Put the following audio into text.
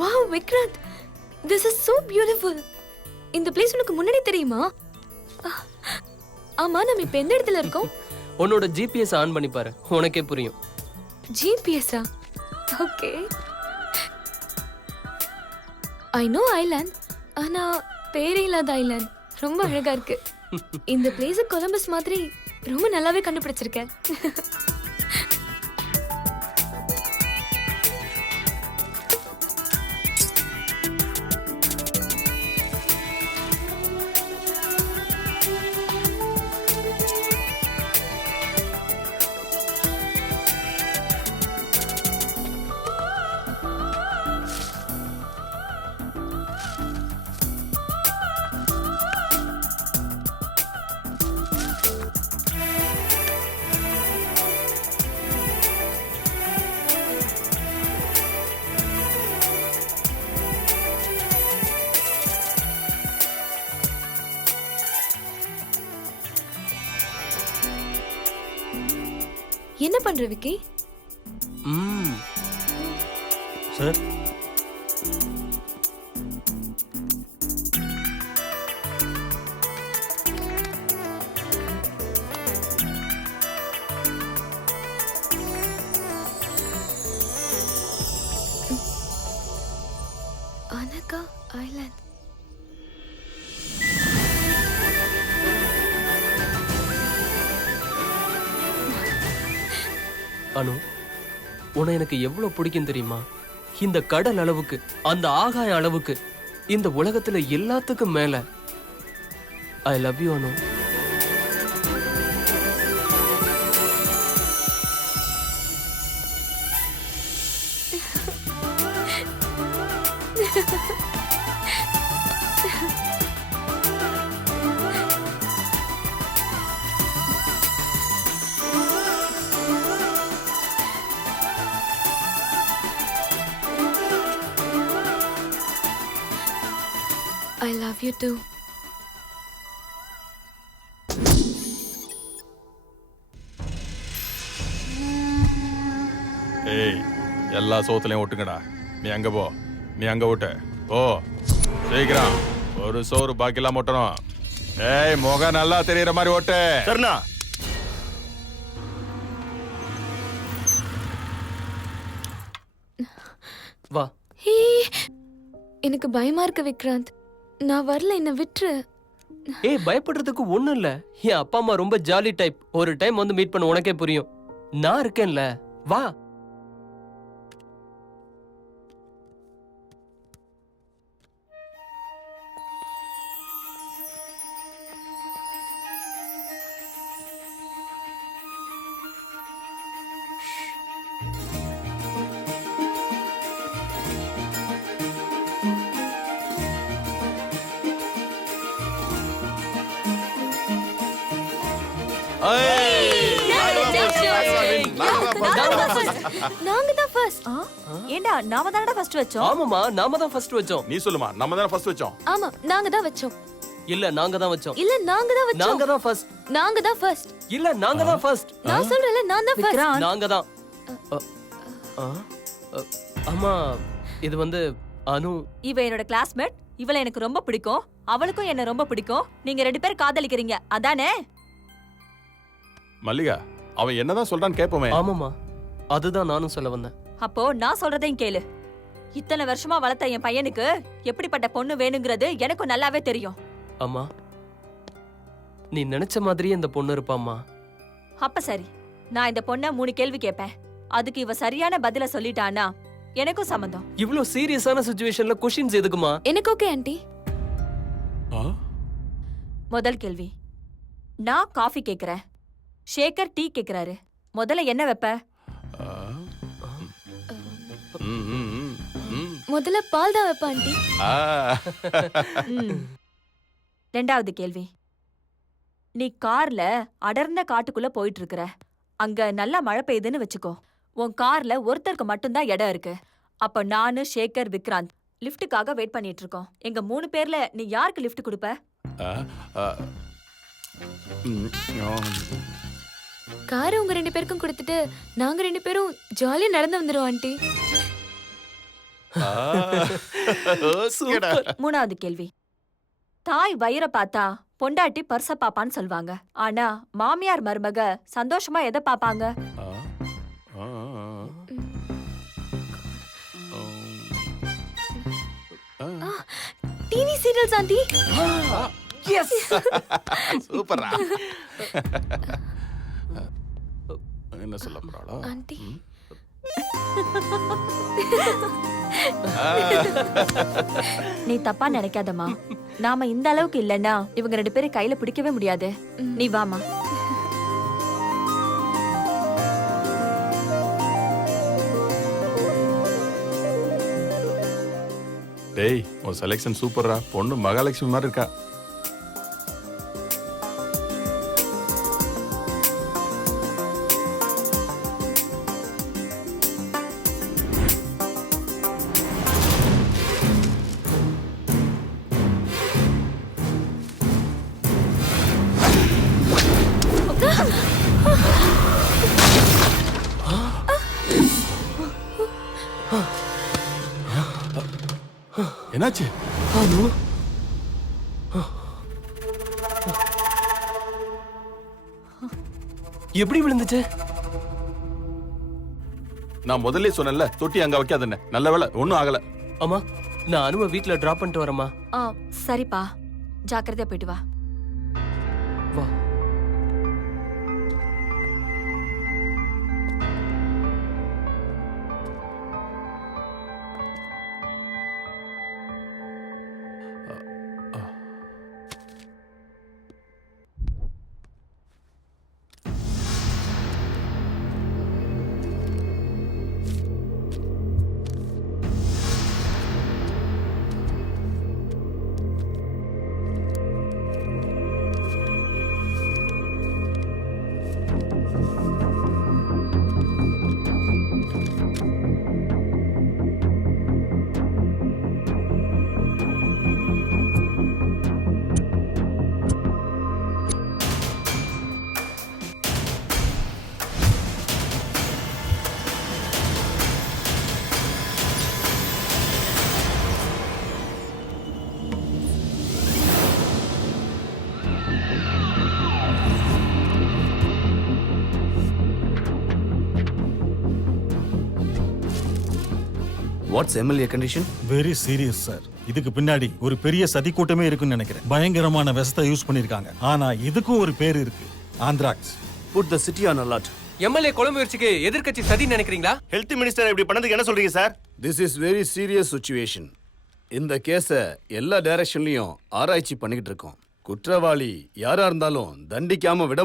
Wow Vikrant, this is so beautiful. இந்த place உனக்கு முன்னாடி தெரியுமா? ஆமா, நம்ம இப்ப எந்த இடத்துல இருக்கோம்? உன்னோட ஜிபிஎஸ் ஆன் பண்ணி பாரு, உனக்கே புரியும். ஜிபிஎஸ்ஸா? ஓகே. ஐ நோ ஐலாண்ட், ஆனா பேரே இல்லாத ஐலாண்ட். ரொம்ப அழகா இருக்கு. இந்த பிளேஸ் கொலம்பஸ் மாதிரி ரொம்ப நல்லாவே கண்டுபிடிச்சிருக்கேன். என்ன பண்ற விக்கி? Sir, Anaka island. அனு, உன்னை எனக்கு எவ்வளவு பிடிக்கும் தெரியுமா? இந்த கடல் அளவுக்கு, அந்த ஆகாய அளவுக்கு, இந்த உலகத்துல எல்லாத்துக்கும் மேல I love you Anu. I love you too. ஏய், எல்லா சோத்துலயும் ஒட்டுங்கடா. நீ அங்க போ, நீ அங்க ஓட்டு. ஓ சீக்கிரம், ஒரு சோறு பாக்கிலாம் ஒட்டணும். ஏய், முகம் நல்லா தெரியற மாதிரி ஓட்டு. சரிண்ணா. வா. ஹே, எனக்கு பயமா இருக்கு விக்ராந்த். நான் வரல, என்ன விட்டுரு. ஏய், பயப்படுறதுக்கு ஒண்ணும் இல்ல. என் அப்பா அம்மா ரொம்ப ஜாலி டைப். ஒரு டைம் வந்து மீட் பண்ண உனக்கே புரியும். நான் இருக்கேன்ல, வா. நாங்க தான் ஃபர்ஸ்ட். ஏண்டா நாம தானடா ஃபர்ஸ்ட் வச்சோம். ஆமாமா, நாம தான் ஃபர்ஸ்ட் வச்சோம். நீ சொல்லுமா, நம்ம தானே ஃபர்ஸ்ட் வச்சோம். ஆமா, நாங்க தான் வச்சோம். இல்ல, நாங்க தான் வச்சோம். இல்ல, நாங்க தான் வச்சோம். நாங்க தான் ஃபர்ஸ்ட். நாங்க தான் ஃபர்ஸ்ட். இல்ல, நாங்க தான் ஃபர்ஸ்ட். நான் சொல்றேன்ல, நான் தான் ஃபர்ஸ்ட். விக்ராந்த், நாங்க தான். ஆமா, இது வந்து அனு. இவ என்னோட கிளாஸ்மேட். இவள எனக்கு ரொம்ப பிடிக்கும். அவளுக்கும் என்ன ரொம்ப பிடிக்கும். நீங்க ரெண்டு பேரும் காதலிக்கிறீங்க, அதானே? மல்லிகா, அவன் என்னதான் சொல்றான்னு கேட்போமே. ஆமாமா, அதுதான் நானும் சொல்ல வந்தேன். அப்போ நான் சொல்றதையும் கேளு. இத்தனை வருஷமா வளர்த்த என் பையனுக்கு எப்படிப்பட்ட பொண்ணு வேணுங்கிறது எனக்கும் நல்லாவே தெரியும். அம்மா, நீ நினைச்ச மாதிரியே இந்த பொண்ணு இருப்பாம்மா. அப்ப சரி, நான் இந்த பொண்ண 3 கேள்வி கேட்பேன். அதுக்கு இவ சரியான பதில சொல்லிட்டானா எனக்கும் சம்மதம். இவ்ளோ சீரியஸான சிச்சுவேஷன்ல क्वेश्चंस எதுக்குமா? எனக்கு ஓகே ஆண்டி. முதல் கேள்வி, நான் காஃபி கேக்குறேன், ஷேகர் டீ கேக்குறாரு. முதல்ல என்ன வைப்ப? முதல்ல பால் தான் வைப்பேன் ஆண்டி. ரெண்டாவது கேள்வி, நீ கார்ல அடர்ந்த காட்டுக்குள்ள போயிட்டு இருக்கிற. அங்க நல்லா மழை பெய்யுதுன்னு வச்சுக்கோ. உன் கார்ல ஒருத்தருக்கு மட்டும்தான் இடம் இருக்கு. அப்ப நானு, ஷேகர், விக்ராந்த் லிஃப்ட்டுக்காக வெயிட் பண்ணிட்டு இருக்கோம். எங்க 3 பேர்ல நீ யாருக்கு லிஃப்ட் கொடுப்ப? காரை உங்க 2 பேருக்கும் கொடுத்துட்டு நாங்க 2 பேரும் ஜாலியா நடந்து வந்துருவோம் ஆண்டி. ஓகேடா. மூணாவது கேள்வி. தாய் வயிற பார்த்தா பொண்டாட்டி பர்ச பாப்பான்னு சொல்வாங்க. ஆனா மாமியார் மருமக சந்தோஷமா எதை பாப்பாங்க? ஆ, ஆ, ஆ. TV serials aunty. சூப்பர்ரா. என்ன சொல்ல போறாளா? ஆண்டி நீ தப்பா நினைக்காதம்மா. நாம இந்த அளவுக்கு இல்லன்னா இவங்க 2 பேரும் கையில பிடிக்கவே முடியாது. நீ வாமா. டேய், உன் செலெக்ஷன் சூப்பர்ரா. பொண்ணு மகாலட்சுமி மாதிரி இருக்கா. என்னாச்சு? எப்படி விழுந்துச்சு? நான் முதல்ல சொன்னேன்ல, தொட்டி அங்க வைக்காதன்னு. நல்ல வேளை ஒண்ணும் ஆகல. அம்மா, நான் அனுவை வீட்ல டிராப் பண்ணிட்டு வரேம்மா. சரிப்பா, ஜாக்கிரதையா போயிட்டு வா. வா. What's MLA condition? Very serious sir. இதுக்கு பின்னாடி ஒரு பெரிய சதி கூட்டமே இருக்குன்னு நினைக்கிறேன். பயங்கரமான விஷத்தை யூஸ் பண்ணிருக்காங்க. ஆனா இதுக்கும் ஒரு பேர் இருக்கு, anthrax. Put the city on alert. MLA கொலை முயற்சிக்கு எதிர்க்கட்சி சதி நினைக்கிறீங்களா? ஹெல்த் மினிஸ்டர் இப்படி பண்ணதுக்கு என்ன சொல்றீங்க sir? This is very serious situation. இந்த கேஸை எல்லா டைரக்ஷன்லயும் ஆராய்ச்சி பண்ணிக்கிட்டு இருக்கோம். குற்றவாளி யாரா இருந்தாலும் தண்டிக்காம விட